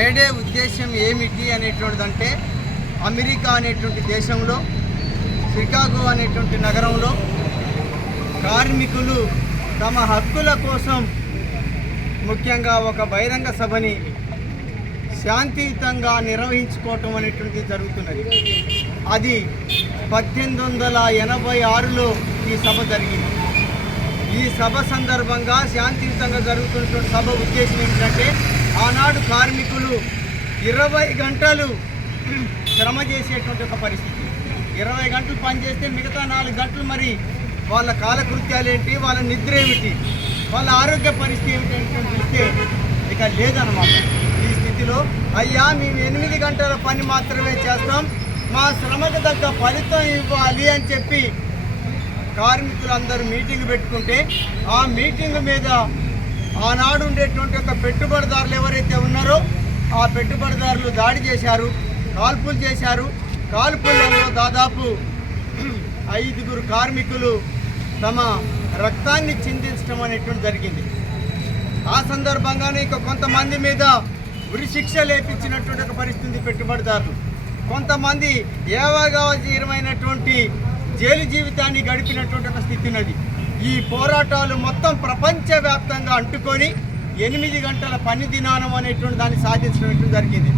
May Day ఉద్దేశం ఏమిటి అనేటువంటిదంటే America అనేటువంటి దేశంలో షికాగో అనేటువంటి నగరంలో కార్మికులు తమ హక్కుల కోసం ముఖ్యంగా ఒక బహిరంగ సభని శాంతియుతంగా నిర్వహించుకోవటం అనేటువంటిది జరుగుతున్నది. అది పద్దెనిమిది వందల ఎనభై ఆరులో ఈ సభ జరిగింది. ఈ సభ సందర్భంగా శాంతియుతంగా జరుగుతున్నటువంటి సభ ఉద్దేశం ఏంటంటే ఆనాడు కార్మికులు ఇరవై గంటలు శ్రమ చేసేటువంటి ఒక పరిస్థితి. ఇరవై గంటలు పనిచేస్తే మిగతా నాలుగు గంటలు మరి వాళ్ళ కాలకృత్యాలు ఏంటి వాళ్ళ నిద్ర ఏమిటి వాళ్ళ ఆరోగ్య పరిస్థితి ఏమిటి అనేటువంటి చూస్తే ఇక లేదనమాట ఈ స్థితిలో అయ్యా మేము ఎనిమిది గంటల పని మాత్రమే చేస్తాం మా శ్రమకు తగ్గ ఫలితం ఇవ్వాలి అని చెప్పి కార్మికులందరూ మీటింగ్ పెట్టుకుంటే ఆ మీటింగ్ మీద ఆనాడు ఉండేటువంటి ఒక పెట్టుబడిదారులు ఎవరైతే ఉన్నారో ఆ పెట్టుబడిదారులు దాడి చేశారు కాల్పులు చేశారు. కాల్పులలో దాదాపు ఐదుగురు కార్మికులు తమ రక్తాన్ని చిందించడం అనేటువంటి జరిగింది. ఆ సందర్భంగానే ఇక కొంతమంది మీద ఉరిశిక్ష లేపించినటువంటి ఒక పరిస్థితి పెట్టుబడిదారులు. కొంతమంది ఏవగావజీరమైనటువంటి జైలు జీవితాన్ని గడిపినటువంటి ఒక స్థితి ఉన్నది. ఈ పోరాటాలు మొత్తం ప్రపంచవ్యాప్తంగా అంటుకొని ఎనిమిది గంటల పని దినానం అనేటువంటి దాన్ని సాధించడం జరిగింది.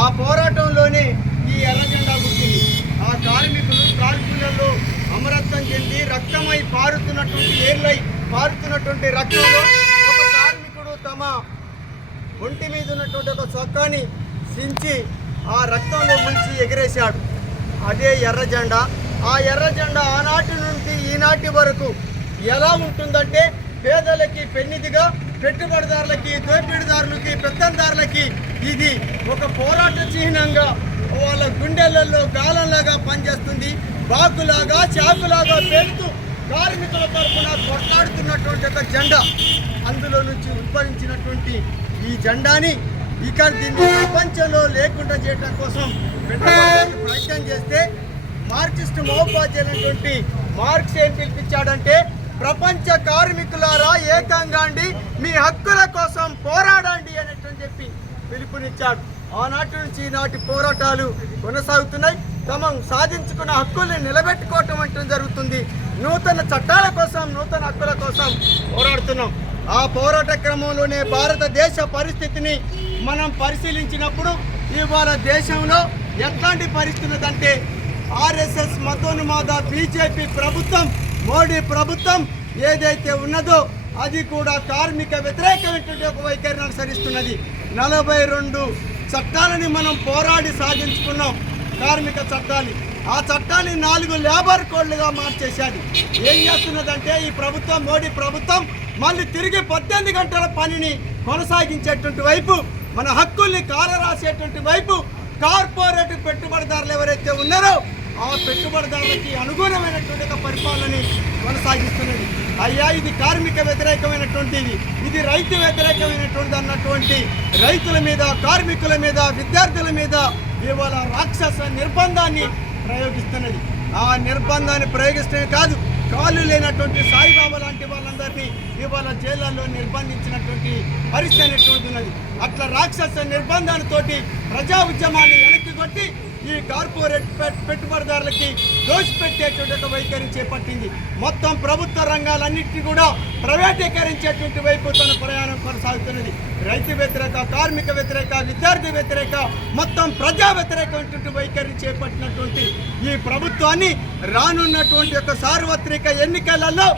ఆ పోరాటంలోనే ఈ ఎర్రజెండా గుర్తింది. ఆ కార్మికులు కార్మికులలో అమరత్వం చెంది రక్తమై పారుతున్నటువంటి ఏర్లై పారుతున్నటువంటి రక్తంలో ఒక కార్మికుడు తమ ఒంటి మీద ఉన్నటువంటి ఒక చొక్కాని సించి ఆ రక్తంలో ముంచి ఎగిరేశాడు. అదే ఎర్రజెండా. ఆ ఎర్రజెండా ఆనాటి నుండి ఈనాటి వరకు ఎలా ఉంటుందంటే పేదలకి పెన్నిదిగా పెట్టుబడిదారులకి దోపిడిదారులకి పెత్తందారులకి ఇది ఒక పోరాట చిహ్నంగా వాళ్ళ గుండెలలో గాలంలాగా పనిచేస్తుంది. బాకులాగా చాకులాగా పెరుగుతూ కార్మికుల తరఫున కొట్లాడుతున్నటువంటి ఒక జెండా అందులో నుంచి ఉద్భవించినటువంటి ఈ జెండాని ఇక దీన్ని ప్రపంచంలో లేకుండా చేయడం కోసం పెట్టుబడిదారులు ప్రయత్నం చేస్తే మార్క్సిస్ట్ మహోపాధ్యాయులైనటువంటి మార్క్స్ ఏం పిలిపించాడంటే ప్రపంచ కార్మికులారా ఏకంగా అండి మీ హక్కుల కోసం పోరాడండి అనేటని చెప్పి పిలుపునిచ్చాడు. ఆనాటి నుంచి ఈనాటి పోరాటాలు కొనసాగుతున్నాయి. తమ సాధించుకున్న హక్కుల్ని నిలబెట్టుకోవటం అంటే జరుగుతుంది. నూతన చట్టాల కోసం నూతన హక్కుల కోసం పోరాడుతున్నాం. ఆ పోరాట క్రమంలోనే భారతదేశ పరిస్థితిని మనం పరిశీలించినప్పుడు ఇవాళ దేశంలో ఎట్లాంటి పరిస్థితి ఉన్నదంటే ఆర్ఎస్ఎస్ మతోన్మాద బీజేపీ ప్రభుత్వం మోడీ ప్రభుత్వం ఏదైతే ఉన్నదో అది కూడా కార్మిక వ్యతిరేకమైనటువంటి ఒక వైఖరిని అనుసరిస్తున్నది. నలభై రెండు చట్టాలని మనం పోరాడి సాధించుకున్నాం కార్మిక చట్టాన్ని. ఆ చట్టాన్ని నాలుగు లేబర్ కోడ్లుగా మార్చేసేది ఏం చేస్తున్నదంటే ఈ ప్రభుత్వం మోడీ ప్రభుత్వం మళ్ళీ తిరిగి పద్దెనిమిది గంటల పనిని కొనసాగించేటువంటి వైపు మన హక్కుల్ని కాలరాసేటువంటి వైపు కార్పొరేట్ పెట్టుబడిదారులు ఎవరైతే ఉన్నారో ఆ పెట్టుబడిదారులకి అనుగుణమైనటువంటి ఒక పరిపాలనని కొనసాగిస్తున్నది. అయ్యా ఇది కార్మిక వ్యతిరేకమైనటువంటిది. ఇది రైతు వ్యతిరేకమైనటువంటి అన్నటువంటి రైతుల మీద కార్మికుల మీద విద్యార్థుల మీద ఇవాళ రాక్షస నిర్బంధాన్ని ప్రయోగిస్తున్నది. ఆ నిర్బంధాన్ని ప్రయోగిస్తమే కాదు కాళ్ళు లేనటువంటి సాయిబాబా లాంటి వాళ్ళందరినీ ఇవాళ జైళ్ళలో నిర్బంధించినటువంటి పరిస్థితి అనేటువంటి ఉన్నది. అట్లా రాక్షస నిర్బంధాలతోటి ప్రజా ఉద్యమాన్ని వెనక్కి కొట్టి ఈ కార్పొరేట్ పెట్టుబడిదారులకి దోషిపెట్టేటువంటి ఒక వైఖరి చేపట్టింది. మొత్తం ప్రభుత్వ రంగాలన్నింటినీ కూడా ప్రైవేటీకరించేటువంటి వైపు తన ప్రయాణం కొనసాగుతున్నది. రైతు వ్యతిరేక కార్మిక వ్యతిరేక విద్యార్థి వ్యతిరేక మొత్తం ప్రజా వ్యతిరేకమైనటువంటి వైఖరి చేపట్టినటువంటి ఈ ప్రభుత్వాన్ని రానున్నటువంటి యొక్క సార్వత్రిక ఎన్నికలలో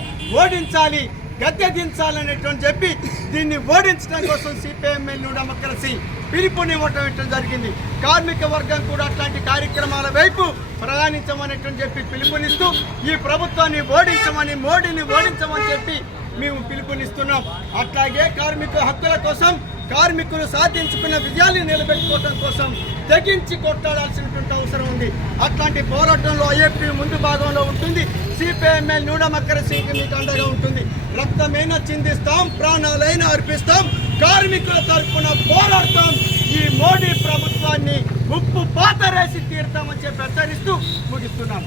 ఓడించాలి గద్దె దించాలనేటువంటి చెప్పి దీన్ని ఓడించడం కోసం సిపిఎంఎల్ డెమోక్రసీ పిలుపునివ్వటం ఇవ్వటం జరిగింది. కార్మిక వర్గం కూడా అట్లాంటి కార్యక్రమాల వైపు ప్రయాణించమనేటువంటి చెప్పి పిలుపునిస్తూ ఈ ప్రభుత్వాన్ని ఓడించమని మోడీని ఓడించమని చెప్పి మేము పిలుపునిస్తున్నాం. అట్లాగే కార్మిక హక్కుల కోసం కార్మికులు సాధించుకున్న విజయాన్ని నిలబెట్టుకోవడం కోసం తెగించి కొట్టాడాల్సినటువంటి అవసరం ఉంది. అట్లాంటి పోరాటంలో ఐఎఫ్టీ ముందు భాగంలో ఉంటుంది. సిపిఎంఎల్ న్యూడమక్కర సింగ్ మీకు అండగా ఉంటుంది. రక్తమైనా చిందిస్తాం ప్రాణాలైనా అర్పిస్తాం కార్మికుల తరఫున పోరాడతాం. ఈ మోడీ ప్రభుత్వాన్ని ఉప్పు పాతరేసి తీరుతామని చెప్పి హెచ్చరిస్తూ ముగిస్తున్నాం.